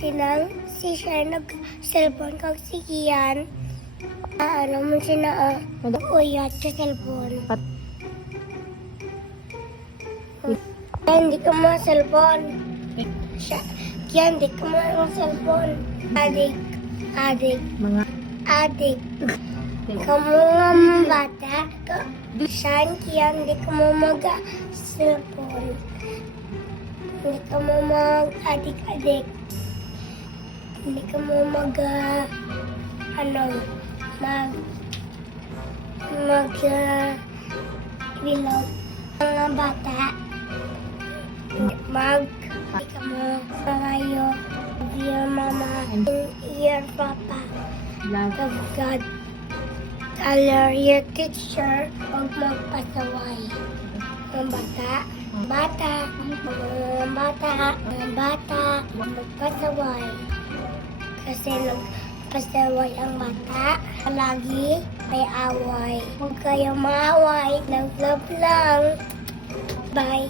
tinang si Sher nag-cellphone kag si Kian. Ano mo siya na uyat sa cellphone. Hindi ka mo cellphone. Kian, hindi ka mo ang cellphone. Adik. Kamu nga mga bata. Saan Kian, hindi ka mo mag-cellphone. Hindi ka mo mag-adik-adik. Hindi ka mo bilog. Mga bata, hindi ka mo mangayo. Dear Mama, dear Papa, love of God. Tell your teacher, huwag magpasaway. Mga bata, huwag magpasaway. Kasi nagpasaway ang bata, lagi may away. Huwag kayo maaway, love lang. Bye.